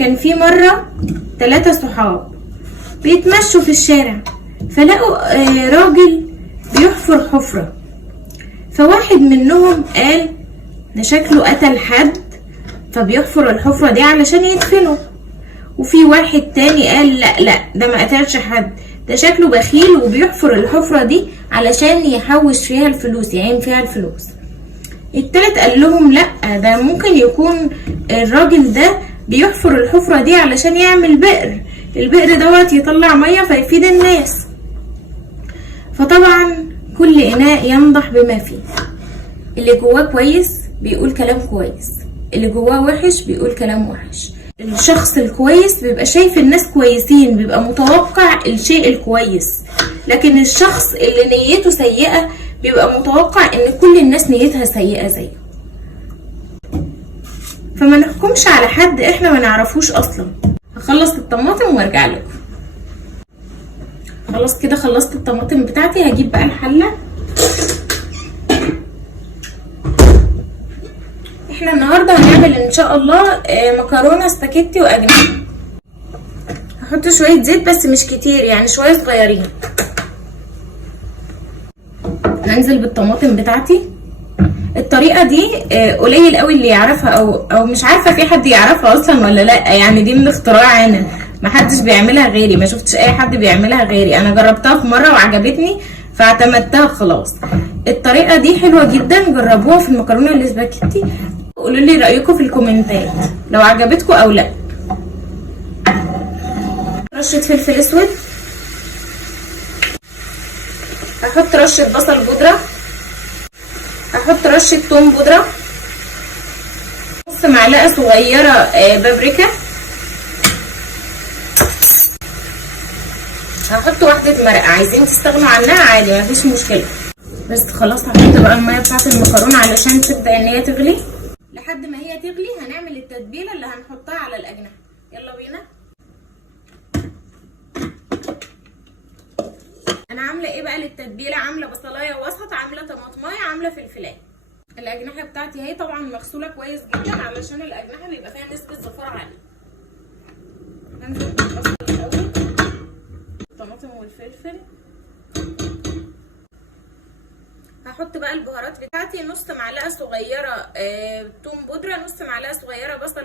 كان في مرة 3 صحاب بيتمشوا في الشارع، فلقوا راجل بيحفر حفرة. فواحد منهم قال ده شكله قتل حد فبيحفر الحفرة دي علشان يدفنه. وفي واحد تاني قال لا ده ما قتلش حد، ده شكله بخيل وبيحفر الحفرة دي علشان يحوش فيها الفلوس، يعين فيها الفلوس. التالت قال لهم لا ده ممكن يكون الراجل ده بيحفر الحفرة دي علشان يعمل بئر، البئر دوت يطلع مية فيفيد الناس. فطبعا كل إناء ينضح بما فيه، اللي جواه كويس بيقول كلام كويس، اللي جواه وحش بيقول كلام وحش. الشخص الكويس بيبقى شايف الناس كويسين، بيبقى متوقع الشيء الكويس، لكن الشخص اللي نيته سيئة بيبقى متوقع ان كل الناس نيتها سيئة زيه. فما نحكمش على حد احنا ما نعرفوش اصلا. هخلص الطماطم وارجع لكم. خلاص كده خلصت الطماطم بتاعتي. هجيب بقى الحلة. احنا النهارده هنعمل ان شاء الله مكرونه سباكيتي واجنحه. هحط شويه زيت بس مش كتير، يعني شويه صغيرين. هنزل بالطماطم بتاعتي. الطريقه دي قليل قوي اللي يعرفها، او مش عارفه في حد يعرفها اصلا ولا لا، يعني دي من اختراع انا، محدش بيعملها غيري، ما شفتش اي حد بيعملها غيري. انا جربتها في مره وعجبتني فاعتمدتها خلاص. الطريقه دي حلوه جدا، جربوها في المكرونه الاسباجيتي. قولوا لي رايكم في الكومنتات لو عجبتكم او لا. رشه فلفل اسود، هحط رشه بصل بودره، هحط رشه توم بودره، نص معلقه صغيره بابريكا، هحط واحده مرقه، عايزين تستغنوا عنها عادي مفيش مشكله. بس خلاص هحط بقى الميه بتاعت المكرونه علشان تبدا ان هي تغلي. لحد ما هي تغلي هنعمل التتبيله اللي هنحطها على الاجنحه. يلا بينا. انا عامله ايه بقى للتتبيله؟ عامله بصلايه وسط، عامله طماطمايه، عامله فلفلايه. الاجنحه بتاعتي اهي طبعا مغسوله كويس جدا علشان الاجنحه بيبقى فيها نسبه زفاره عاليه. هنزل بالبصل الاول، الطماطم والفلفل. هحط بقى البهارات بتاعتي، نص معلقه صغيره توم بودره، نص معلقه صغيره بصل